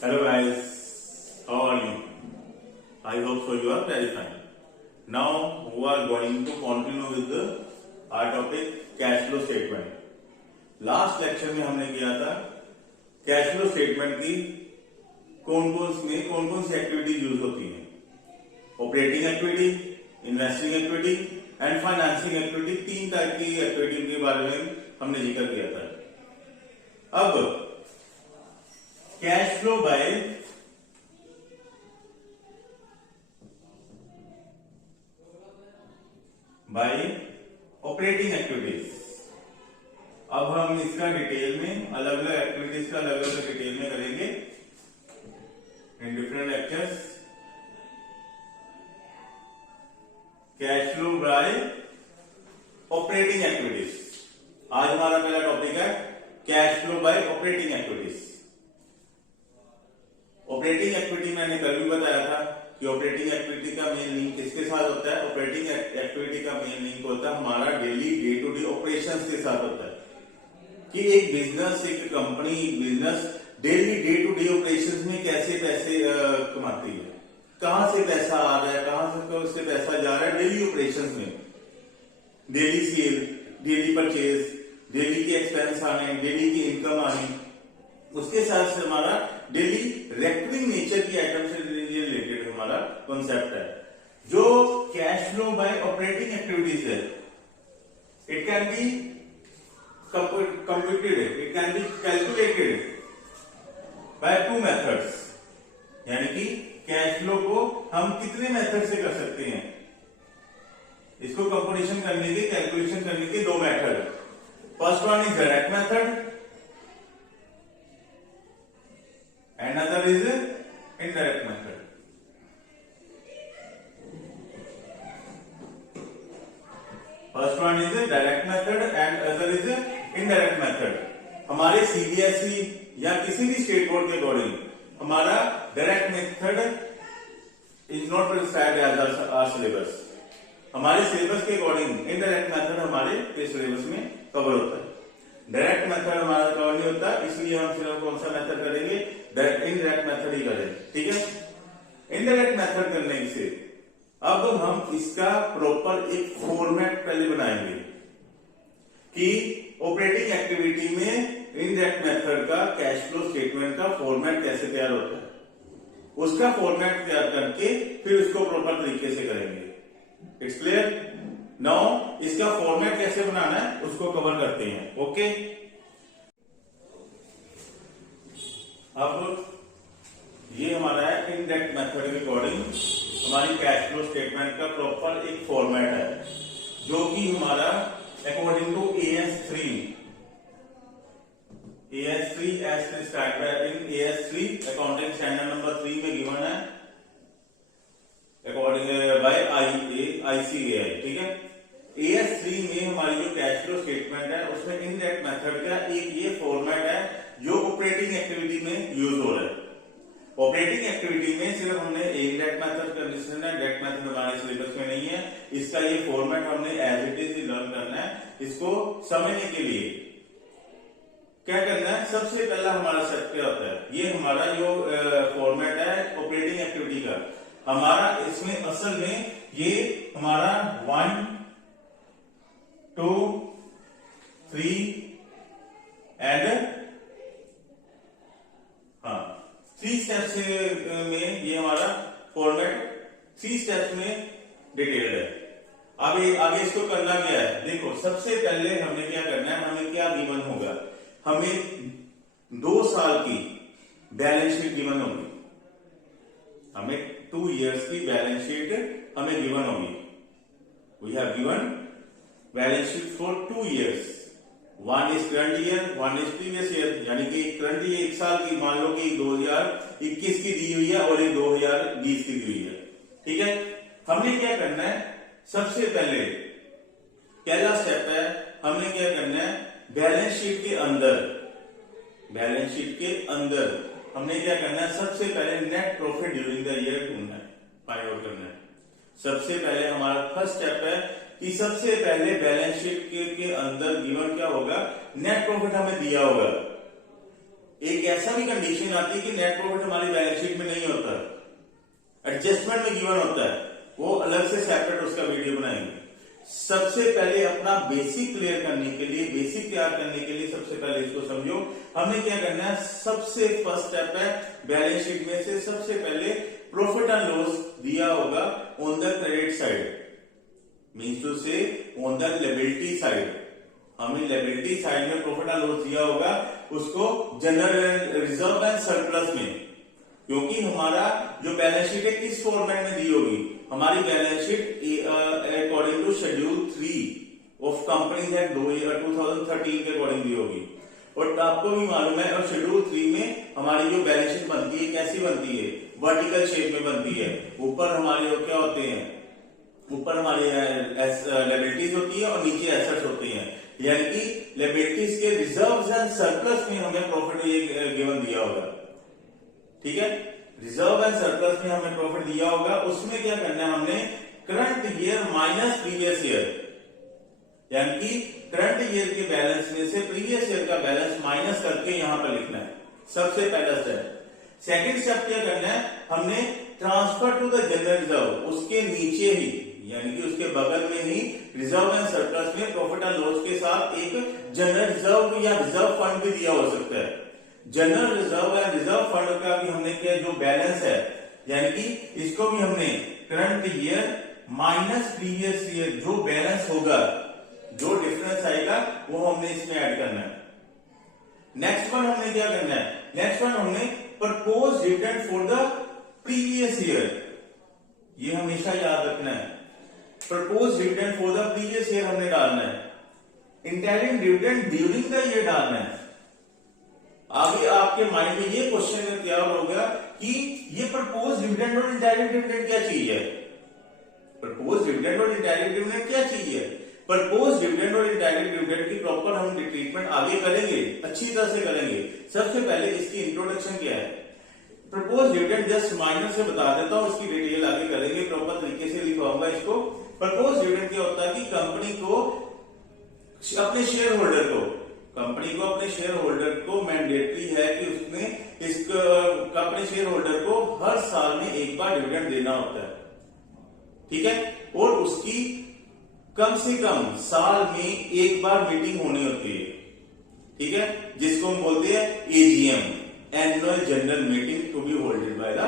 Hello guys, how are you? I hope so you are very fine. Now we are going to continue with our topic cash flow statement. Last lecture में हमने किया था cash flow statement की कौन कौन सी activities use होती हैं। Operating activity, investing activity and financing activity, तीन टाइप की एक्टिविटी के बारे में हमने जिक्र किया था। अब cash flow by operating activities. अब हम इसका डिटेल में अलग अलग एक्टिविटीज का अलग अलग डिटेल में करेंगे in different lectures. Cash flow by operating activities. आज हमारा पहला टॉपिक है cash flow by operating activities. Operating activity मैंने कल भी बताया था कि ऑपरेटिंग एक्टिविटी का मेन लिंक किसके साथ होता है। ऑपरेटिंग एक्टिविटी का मेन लिंक होता है हमारा daily day to day operations के साथ होता है कि एक बिजनेस, एक company, business daily day to day operations में कैसे पैसे कमाती है, कहां से पैसा आ रहा है, कहां से पैसा जा रहा है। डेली ऑपरेशंस में daily sale, daily purchase, daily के एक्सपेंस आने, डेली की इनकम आनी, उसके साथ से हमारा डेली रेकरिंग नेचर की आइटम से रिलेटेड हमारा कॉन्सेप्ट है। जो cash flow by operating activities है, it can be computed, it can be calculated by two methods। यानी कि कैश फ्लो को हम कितने मेथड से कर सकते हैं। इसको कंप्यूटेशन करने के, कैलकुलेशन करने के दो method. First one is direct method and other is indirect method. First one is direct method and other is indirect method. हमारे सीबीएसई या किसी भी स्टेट बोर्ड के अकॉर्डिंग हमारा direct method is not prescribed as our syllabus. हमारे syllabus के according indirect method हमारे syllabus में कवर होता है। डायरेक्ट मेथड हमारा कवर नहीं होता, इसलिए हम सिर्फ कौन सा मेथड करेंगे, इनडायरेक्ट मेथड ही करेंगे। ठीक है। इनडायरेक्ट मेथड करने से अब हम इसका प्रॉपर एक फॉर्मेट पहले बनाएंगे कि ऑपरेटिंग एक्टिविटी में इनडायरेक्ट मेथड का कैश फ्लो स्टेटमेंट का फॉर्मेट कैसे तैयार होता है। उसका फॉर्मेट तैयार करके फिर उसको प्रॉपर तरीके से करेंगे। It's clear. नाउ इसका फॉर्मेट कैसे बनाना है उसको कवर करते हैं। ओके। अब ये हमारा है इनडायरेक्ट मेथड के अकॉर्डिंग हमारी कैश फ्लो स्टेटमेंट का प्रॉपर एक फॉर्मेट है जो कि हमारा according to AS3 as prescribed in AS3 accounting standard number 3 में गिवन है अकॉर्डिंग बाय ICAI। ठीक है। AS3 में हमारी जो कैश फ्लो स्टेटमेंट है उसमें इनडायरेक्ट मेथड का एक ये फॉर्मेट है जो ऑपरेटिंग एक्टिविटी में यूज हो रहा है। ऑपरेटिंग एक्टिविटी में सिर्फ हमने इनडायरेक्ट मेथड का डायरेक्ट मेथड हमारे सिलेबस में नहीं है। इसका ये फॉर्मेट हमने एज इट इज लर्न करना है। इसको समझने के लिए क्या करना है, सबसे पहला हमारा स्टेप क्या होता है, ये हमारा जो फॉर्मेट है ऑपरेटिंग एक्टिविटी का, हमारा इसमें असल में ये हमारा 1 2 3 एंड 3 स्टेप्स में ये हमारा फॉर्मेट 3 स्टेप्स में डिटेल्ड है। अब आगे इसको करना क्या है, देखो सबसे पहले हमें क्या करना है, हमें क्या गिवन होगा, हमें 2 साल की बैलेंस शीट गिवन होगी। हमें 2 years की बैलेंस शीट हमें गिवन होगी। We have given balance sheet for 2 years। 1 is current year, 1 is previous year। यानी कि करंट ईयर 1 साल की, मान लो कि 2021 की दी हुई है और ये 2020 की दी हुई है। ठीक है। हमने क्या करना है, सबसे पहले पहला स्टेप है, हमने क्या करना है, बैलेंस शीट के अंदर हमने क्या करना है, सबसे पहले net profit during the year ढूंढना है, फाइंड आउट करना है। सबसे पहले हमारा फर्स्ट स्टेप है कि सबसे पहले बैलेंस शीट के अंदर गिवन क्या होगा, नेट प्रॉफिट हमें दिया होगा। एक ऐसा भी कंडीशन आती है कि नेट प्रॉफिट हमारी बैलेंस शीट में नहीं होता, एडजस्टमेंट में गिवन होता है, वो अलग से सेपरेट उसका वीडियो बनाएंगे। सबसे पहले अपना बेसिक क्लियर करने के लिए, बेसिक तैयार करने के लिए सबसे पहले इसको समझो। हमें क्या करना है, सबसे फर्स्ट स्टेप है बैलेंस शीट में से सबसे पहले प्रॉफिट एंड लॉस दिया होगा on the credit side, means to say on the liability side. हमें लायबिलिटी साइड में प्रॉफिट एंड लॉस दिया होगा, उसको जनरल रिजर्व एंड सरप्लस में, क्योंकि हमारा जो बैलेंस शीट है किस फॉर्मेट में दी होगी, हमारी balance sheet according to schedule 3 of companies act 2013 के अकॉर्डिंग दी होगी। और आपको भी मालूम है, और शेड्यूल 3 में हमारी जो बैलेंस शीट बनती है कैसी बनती है, वर्टिकल शेप में बनती है। ऊपर हमारे क्या होते हैं, ऊपर हमारी लायबिलिटीज होती है और नीचे एसेट्स होती हैं, यानी कि लायबिलिटीज के रिजर्व्स एंड सरप्लस में हमें प्रॉफिट ये गिवन दिया होगा, ठीक है। रिजर्व एंड सरप्लस में हमें प्रॉफिट दिया होगा, उसमें क्या करना है, हमने current year minus previous year, यानी कि करंट ईयर के बैलेंस में से प्रीवियस ईयर का बैलेंस माइनस करके यहां पर लिखना है, सबसे पहला स्टेप। सेकंड स्टेप क्या करना है, हमने transfer to the general reserve, उसके नीचे ही यानी कि उसके बगल में ही रिजर्व एंड सरप्लस में प्रॉफिट एंड लॉस के साथ एक जनरल रिजर्व या रिजर्व फंड भी दिया हो सकता है। जनरल रिजर्व या रिजर्व फंड का भी हमने क्या जो बैलेंस है, यानी कि इसको भी हमने current year minus previous year जो बैलेंस होगा, जो डिफरेंस आएगा वो हमने इसमें ऐड करना है। नेक्स्ट वन हमने क्या करना है, नेक्स्ट वन हमने propose dividend for the previous year, ये हमेशा याद रखना है। Propose dividend for the previous year हमने डालना है, interim dividend during the year डालना है। आगे आपके माइंड में ये क्वेश्चन तैयार हो गया कि ये प्रपोज डिविडेंड और इंटरिम डिविडेंड क्या चीज है, प्रपोज डिविडेंड और इंटरिम डिविडेंड क्या चीज है। प्रपोज डिविडेंड और इंटरिम डिविडेंड की प्रॉपर हम ट्रीटमेंट आगे करेंगे, अच्छी तरह से करेंगे। सबसे पहले इसकी इंट्रोडक्शन क्या है, प्रपोज डिविडेंड जस्ट माइनर से बता देता हूं, इसकी डिटेल आगे करेंगे, प्रॉपर तरीके से लिखवाऊंगा इसको। प्रपोज डिविडेंड क्या होता है कि कंपनी को अपने शेयर होल्डर को, कंपनी को अपने शेयर होल्डर को मैंडेटरी है कि उसने इस अपने शेयर होल्डर को हर साल में एक बार डिविडेंड देना होता है, ठीक है। और उसकी कम से कम साल में एक बार मीटिंग होनी होती है, ठीक है, जिसको हम बोलते हैं AGM, annual general meeting to be holded by the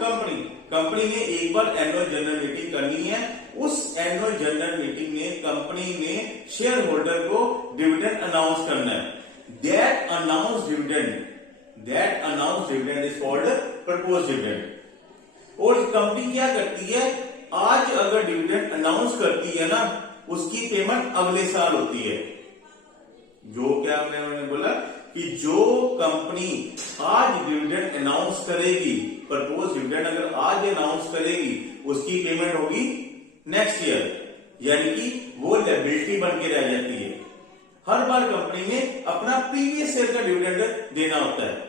company. Company ने एक बार एनुअल जनरल मीटिंग करनी है, उस एनुअल जनरल मीटिंग में कंपनी ने शेयर होल्डर को डिविडेंड अनाउंस करना है। That announce dividend is called propose dividend. और कंपनी क्या करती है, आज अगर डिविडेंड अनाउंस करती है ना, उसकी पेमेंट अगले साल होती है। जो क्या मैंने बोला कि जो कंपनी आज डिविडेंड अनाउंस करेगी, प्रपोज डिविडेंड अगर आज अनाउंस करेगी, उसकी पेमेंट होगी नेक्स्ट ईयर, यानी कि वो लायबिलिटी बन के रह जाती है। हर बार कंपनी ने अपना प्रीवियस ईयर का डिविडेंड देना होता है।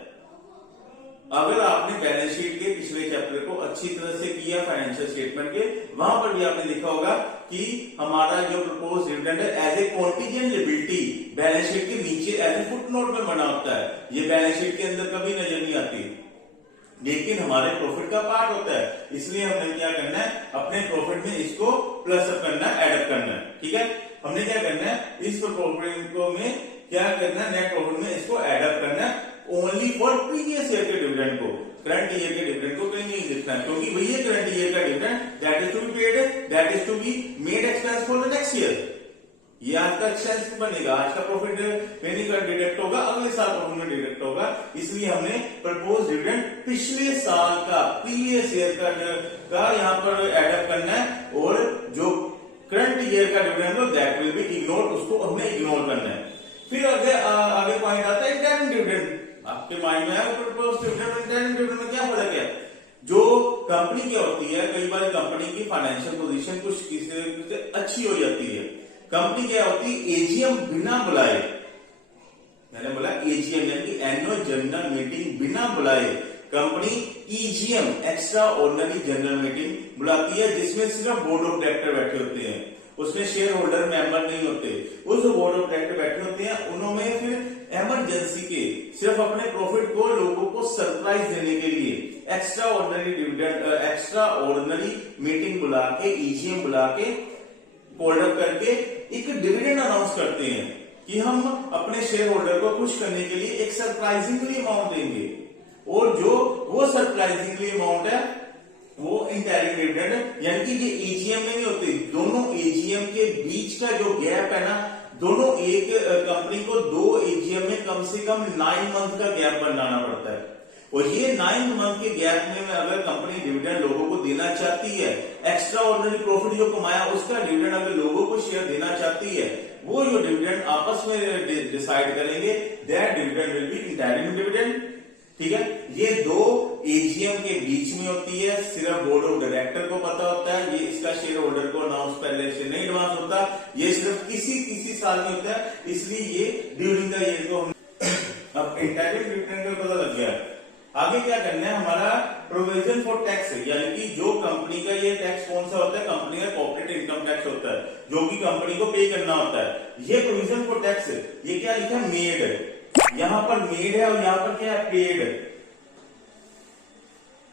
अगर आपने बैलेंस शीट के पिछले चैप्टर को अच्छी तरह से किया, फाइनेंशियल स्टेटमेंट के, वहां पर भी आपने देखा होगा कि हमारा जो प्रपोज डिविडेंड है as a contingent liability balance sheet के नीचे एज ए फुटनोट में बना होता है। ये बैलेंस शीट के अंदर कभी नजर नहीं आती, लेकिन हमारे प्रॉफिट का पार्ट होता है। इसलिए हमने क्या करना है, अपने प्रॉफिट में इसको प्लस अप करना है, एड अप करना है, ठीक है। हमने क्या करना है, इस प्रॉफिट को में क्या करना है, नेट प्रॉफिट में इसको एड अप करना है ओनली फॉर प्रीवियस ईयर के डिविडेंड को। करंट ईयर के डिविडेंड को कहीं नहीं लिखना है, क्योंकि वही है करंट ईयर का dividend, that is to be paid, that is to be made expense for the next year. ये आज का एक्सपेंस बनेगा, आज का प्रॉफिट में नहीं कर डिडक्ट होगा, अगले साल प्रॉफिट में डिडक्ट होगा। इसलिए हमने प्रपोज डिविडेंड पिछले साल का, प्रीवियस ईयर का यहाँ पर एडअप करना है, और जो करंट ईयर का डिविडेंड हो दैट विल बी इग्नोर, उसको हमने इग्नोर करना है। फिर आगे पॉइंट आता है इंटरिम डिविडेंड। आपके माइंड में है प्रपोज डिविडेंड और इंटरिम डिविडेंड में क्या फर्क है। जो कंपनी क्या होती है, कई बार कंपनी की फाइनेंशियल पोजीशन कुछ किसी अच्छी हो जाती है, कंपनी क्या होती है एजीएम बिना बुलाए, मैंने बोला एजीएम यानी कि एनुअल जनरल मीटिंग बिना बुलाए company EGM extra ordinary general meeting बुलाती है, जिसमें सिर्फ बोर्ड ऑफ डायरेक्टर बैठे होते हैं, उसमें शेयर होल्डर मेंबर नहीं होते। उस बोर्ड ऑफ डायरेक्टर बैठे होते हैं, उन्होंने फिर इमरजेंसी के सिर्फ अपने प्रॉफिट को लोगों को सरप्राइज देने के लिए extra ordinary dividend, extra ordinary meeting बुला के, ईजीएम बुला के, कॉल अप करके एक डिविडेंड अनाउंस करते हैं कि हम अपने शेयर होल्डर को खुश करने के लिए एक सरप्राइजिंगली अमाउंट देंगे। और जो वो सरप्राइजिंगली अमाउंट है वो इंटायरिंग डिविडेंड, यानी कि ये एजीएम में नहीं होते, दोनों एजीएम के बीच का जो गैप है ना, दोनों एक कंपनी को 2 एजीएम में कम से कम 9 मंथ का गैप बनाना पड़ता है। और ये 9 मंथ के गैप में अगर कंपनी डिविडेंड लोगों को देना चाहती है, एक्स्ट्रा ऑर्डिनरी प्रॉफिट जो कमाया उसका डिविडेंड अगर लोगों को शेयर देना चाहती है, वो जो डिविडेंड आपस में डिसाइड करेंगे, that dividend will be interim dividend. ठीक है, ये 2 एजीएम के बीच में होती है, सिर्फ बोर्ड ऑफ डायरेक्टर को पता होता है, ये इसका शेयर होल्डर को अनाउंस पहले से नहीं एडवांस होता, ये सिर्फ किसी साल में होता है, इसलिए ये ड्यूरिंग द ईयर को अब इंटायरिंग डिविडेंड का पता लग गया। आगे क्या करना है, हमारा प्रोविजन फॉर टैक्स, यानी कि जो कंपनी का ये टैक्स कौन सा होता है, कंपनी का कॉर्पोरेट इनकम टैक्स होता है, जो कि कंपनी को पे करना होता है। ये प्रोविजन फॉर टैक्स, ये क्या लिखा है, मेड, यहां पर मेड है और यहां पर क्या है, पेड।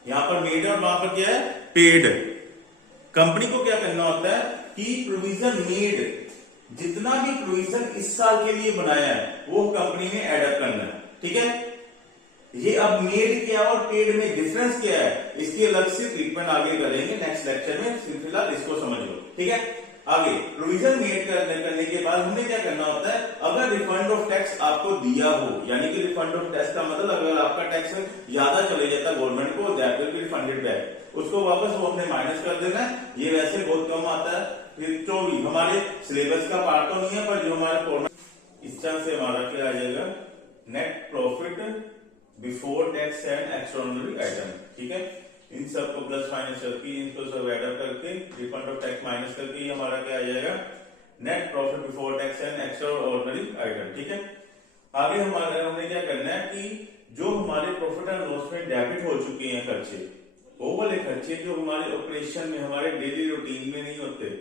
यहां पर मेड है और वहां पर क्या है, पेड। कंपनी को क्या करना होता है कि प्रोविजन मेड, जितना भी प्रोविजन इस साल के लिए बनाया है वो कंपनी ने एड अप करना है। ठीक है, ये अब मेड क्या और पेड में डिफरेंस क्या है, इसकी अलग से ट्रीटमेंट आगे करेंगे नेक्स्ट लेक्चर में, फिलहाल इसको समझ लो। ठीक है, आगे प्रोविजन मेड करने के बाद हमें क्या करना होता है, अगर रिफंड ऑफ टैक्स आपको दिया हो, यानी कि रिफंड ऑफ टैक्स का मतलब अगर आपका टैक्स ज्यादा चले जाता है गवर्नमेंट को, that will be refunded back, उसको वापस वो हमने माइनस कर देना है। ये वैसे बहुत कम आता है, फिर तो भी हमारे सिलेबस का पार्ट तो नहीं है, पर जो हमारा फॉर्मेट इस तरह से हमारा क्या आ जाएगा, net profit before tax and extraordinary item. ठीक है, इन सबको प्लस माइनस करके, इनको सब ऐड अप करके, रिफंड ऑफ टैक्स माइनस करके, ये हमारा क्या आ जाएगा, net profit before tax and extraordinary item. ठीक है, आगे हमने क्या करना है कि जो हमारे प्रॉफिट एंड लॉस में डेबिट हो चुके हैं खर्चे, वो वाले खर्चे जो हमारे ऑपरेशन में, हमारे डेली रूटीन में नहीं होते,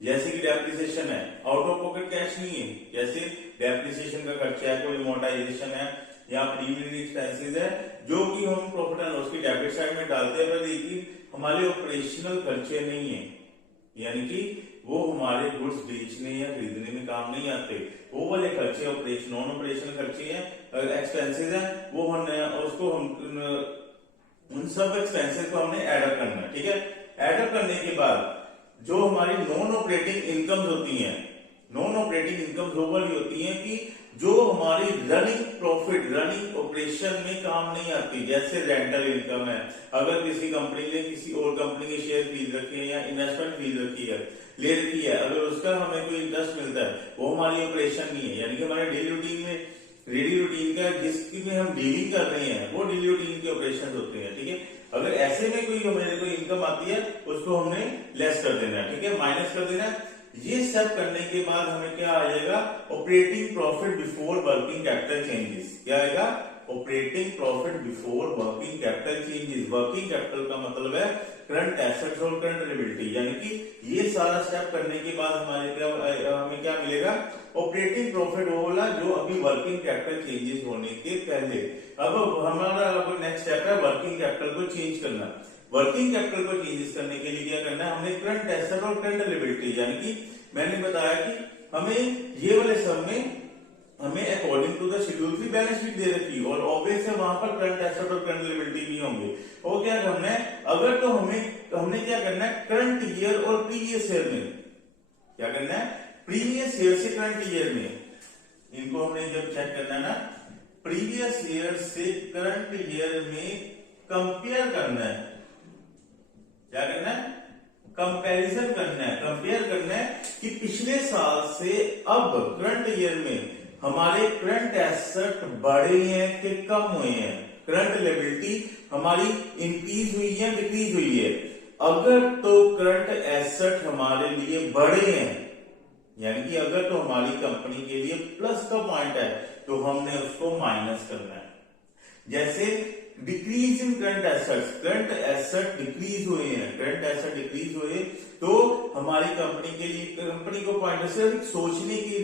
जैसे कि डेप्रिसिएशन है, आउट ऑफ पॉकेट कैश नहीं है, जैसे डेप्रिसिएशन का खर्चा है, कोई अमोर्टाइजेशन है या प्रीमियम एक्सपेंसेस है, जो कि हम प्रॉफिट एंड लॉस की डेबिट साइड में डालते हैं, लेकिन हमारे ऑपरेशनल खर्चे नहीं है, यानी कि वो हमारे गुड्स बेचने या खरीदने में काम नहीं आते, वो वाले खर्चे ऑपरेशन, नॉन ऑपरेशनल खर्चे हैं, एक्सपेंसेस हैं, वो उसको हम उन सब एक्सपेंसेस को हमने एड अप करना है। ठीक है, एड अप करने के बाद जो हमारी नॉन ऑपरेटिंग इनकम्स होती हैं, नॉन ऑपरेटिंग इनकम्स वो वाली होती हैं कि जो हमारी रनिंग प्रॉफिट, रनिंग ऑपरेशन में काम नहीं आती, जैसे रेंटल इनकम है, अगर किसी कंपनी ने किसी और कंपनी के शेयर खरीद रखे हैं या इन्वेस्टमेंट खरीद रखी है, ले रखी है, अगर उसका हमें कोई इंटरेस्ट मिलता है, वो हमारी ऑपरेशन नहीं है, यानी कि हमारे डेली रूटीन का जिसमें हम डीलिंग कर रहे हैं, वो डेली रूटीन के ऑपरेशन होते हैं। ठीक है, अगर ऐसे में कोई इनकम आती है, उसको हमने लेस कर देना है। ठीक है, माइनस कर देना है। ये सब करने के बाद हमें क्या आ जाएगा, operating profit before working capital changes. क्या आएगा, operating profit before working capital changes. Working capital का मतलब है करंट एसेट्स और करंट लायबिलिटी, यानी कि ये सारा स्टेप करने के बाद हमें क्या मिलेगा, ऑपरेटिंग प्रॉफिट वो वाला जो अभी वर्किंग कैपिटल चेंजेस होने के पहले। अब हमारा नेक्स्ट स्टेप है वर्किंग कैपिटल को चेंज करना। वर्किंग कैपिटल को चेंजेस करने के लिए क्या करना है, हमने करंट एसेट और करंट लायबिलिटी, यानी कि मैंने बताया कि हमें ये वाले सब में हमें अकॉर्डिंग टू द शेड्यूल की बैलेंस शीट दे रखी और ऑब्वियस है वहां पर करंट एसेट और करंट लायबिलिटी भी होंगे। और क्या करना है, अगर तो हमने क्या करना है, करंट ईयर और प्रीवियस ईयर में क्या करना है, प्रीवियस ईयर से करंट ईयर में, इनको हमने जब चेक करना है ना, प्रीवियस ईयर से करंट ईयर में कंपेयर करना है। क्या करना है, कंपैरिजन करना है, कंपेयर करना है कि पिछले साल से अब करंट ईयर में हमारे करंट एसेट बढ़े हैं कि कम हुए हैं, करंट लायबिलिटी हमारी इंक्रीज हुई है डिक्रीज हुई है। अगर तो करंट एसेट हमारे लिए बढ़े हैं, यानी कि अगर तो हमारी कंपनी के लिए प्लस का पॉइंट है, तो हमने उसको माइनस करना है। जैसे decrease in current assets, current asset decrease हुए हैं, करंट एसेट डिक्रीज हुए, तो हमारी कंपनी के लिए, कंपनी को पॉइंट सिर्फ सोचने की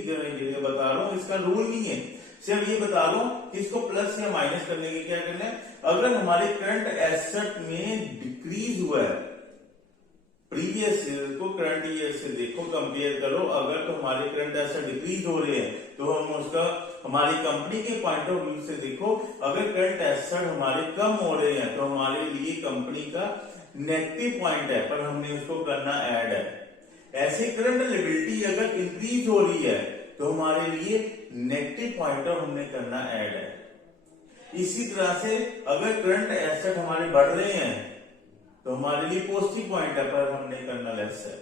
बता रहा हूं, इसका रूल नहीं है। सिर्फ ये बता दो कि इसको प्लस या माइनस करने के क्या करना है। अगर हमारे करंट एसेट में डिक्रीज हुआ है, प्रीवियस ईयर को करंट ईयर से देखो, कंपेयर करो, अगर तो हमारे करंट एसेट डिक्रीज हो रहे हैं तो हम उसका हमारी कंपनी के पॉइंट ऑफ व्यू से देखो, अगर करंट एसेट हमारे कम हो रहे हैं तो हमारे लिए कंपनी का नेगेटिव पॉइंट है, पर हमने उसको करना ऐड है। ऐसे करंट लायबिलिटी अगर इंक्रीज हो रही है तो हमारे लिए नेगेटिव पॉइंट ऑफ हमने करना ऐड है। इसी तरह से अगर करंट एसेट हमारे बढ़ रहे हैं तो हमारे लिए पॉजिटिव पॉइंट है, पर हमने करना लेस है।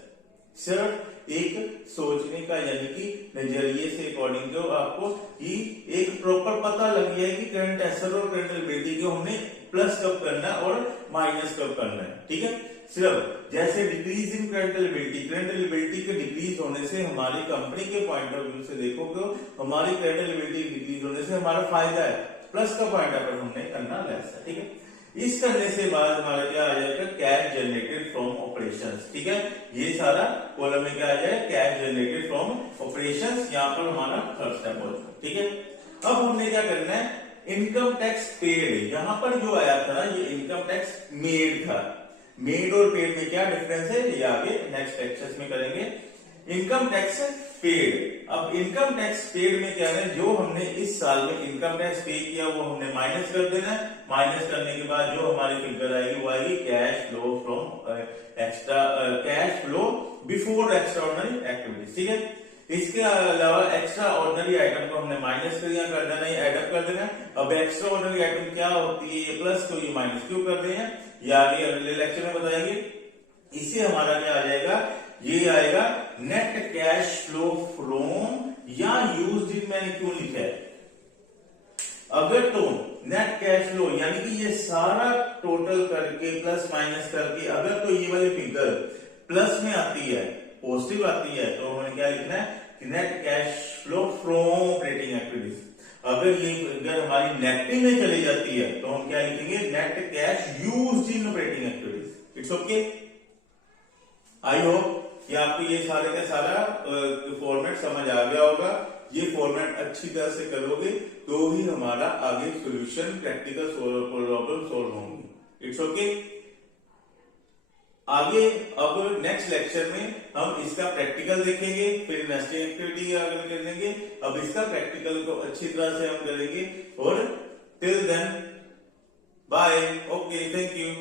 सिर्फ एक सोचने का यानी कि नजरिए से अकॉर्डिंग जो आपको कि एक प्रॉपर पता लग गया है कि करंट एसेट और करंट लायबिलिटी को हमने प्लस कब करना है और माइनस कब करना है। ठीक है, सिर्फ जैसे डिक्रीज इन करंट लायबिलिटी के डिक्रीज होने से हमारी कंपनी के पॉइंट ऑफ व्यू से देखो तो हमारी करंट लायबिलिटी डिक्रीज होने से हमारा फायदा है, प्लस का पॉइंट है, पर हमने करना लेस है। ठीक है, इस करने से बाद हमारा क्या आ जाएगा, कैश जनरेटेड फ्रॉम ऑपरेशंस। ठीक है, ये सारा कॉलम में क्या आ जाएगा, कैश जनरेटेड फ्रॉम ऑपरेशंस, यहाँ पर हमारा फर्स्ट स्टेप हो जाएगा। ठीक है, अब हमने क्या करना है, इनकम टैक्स पेड, यहां पर जो आया था ये इनकम टैक्स मेड था। मेड और पेड में क्या डिफरेंस है ये आगे नेक्स्ट लेक्चर्स में करेंगे। इनकम टैक्स पेड, अब इनकम टैक्स पेड में क्या है, जो हमने इस साल में इनकम टैक्स पे किया वो हमने माइनस कर देना है। माइनस करने के बाद जो हमारी फिगर आएगी वो आएगी cash flow from extra, cash flow before extra ordinary activities. ठीक है, इसके अलावा एक्स्ट्रा ऑर्डिनरी आइटम को हमने माइनस कर देना, ये एडअप कर देना। अब एक्स्ट्रा ऑर्डिनरी आइटम क्या होती है, ये प्लस तो ये माइनस क्यों कर रहे हैं, ये आगे अगले लेक्चर में बताएंगे। इससे हमारा क्या आ जाएगा, ये आएगा नेट कैश फ्लो फ्रॉम, या यूज्ड इन मैंने क्यों लिखा है, अगर तो नेट कैश फ्लो यानी कि ये सारा टोटल करके प्लस माइनस करके अगर तो ये वाली फिगर प्लस में आती है, पॉजिटिव आती है, तो हमें क्या लिखना है कि net cash flow from operating activities. अगर ये फिगर हमारी नेगेटिव में चली जाती है तो हम क्या लिखेंगे, net cash used in operating activities. It's okay, I hope कि आपको ये सारे का सारा फॉर्मेट समझ आ गया होगा। ये फॉर्मेट अच्छी तरह से करोगे तो ही हमारा आगे सॉल्यूशन प्रैक्टिकल प्रॉब्लम सॉल्व होंगे। इट्स ओके, आगे अब नेक्स्ट लेक्चर में हम इसका प्रैक्टिकल देखेंगे, फिर इन्वेस्टिंग एक्टिविटी आगे करेंगे। अब इसका प्रैक्टिकल को अच्छी तरह से हम करेंगे, और till then bye, okay, thank you.